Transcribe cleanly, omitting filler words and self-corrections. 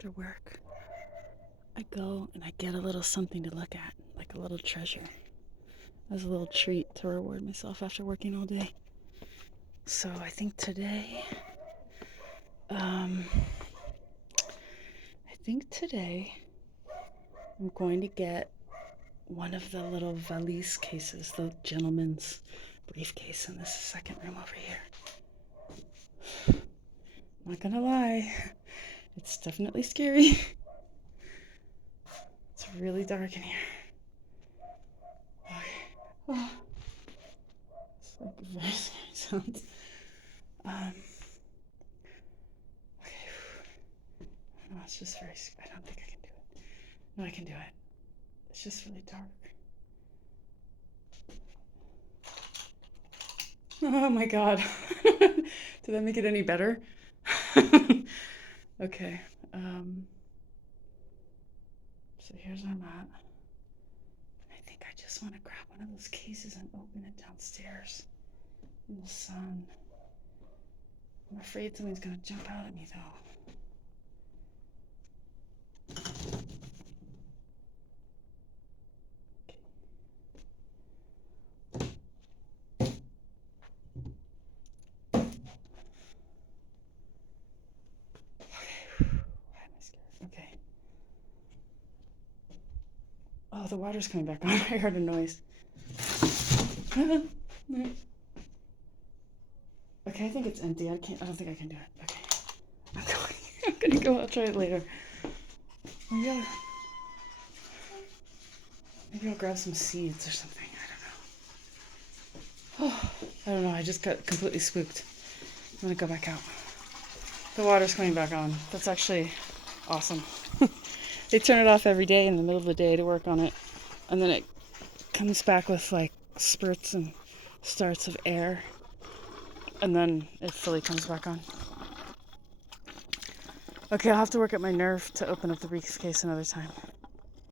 after work, I go and I get a little something to look at, like a little treasure, as a little treat to reward myself after working all day. So I think today, I'm going to get one of the little valise cases, the gentleman's briefcase in this second room over here. Not gonna lie, it's definitely scary. It's really dark in here. Okay. Oh. It's like very scary sounds. Okay. No, it's just very scary. I don't think I can do it. No, I can do it. It's just really dark. Oh my god. Did that make it any better? Okay. So here's our mat. I think I just want to grab one of those cases and open it downstairs in the sun. I'm afraid something's gonna jump out at me though. Okay. Oh, the water's coming back on. I heard a noise. Okay, I think it's empty. I don't think I can do it. Okay. I'm going. I'm gonna go. I'll try it later. Maybe I'll grab some seeds or something. I don't know. Oh, I don't know. I just got completely spooked. I'm gonna go back out. The water's coming back on. That's actually awesome. They turn it off every day in the middle of the day to work on it, and then it comes back with like spurts and starts of air, and then it fully comes back on. Okay, I'll have to work at my nerve to open up the briefcase another time.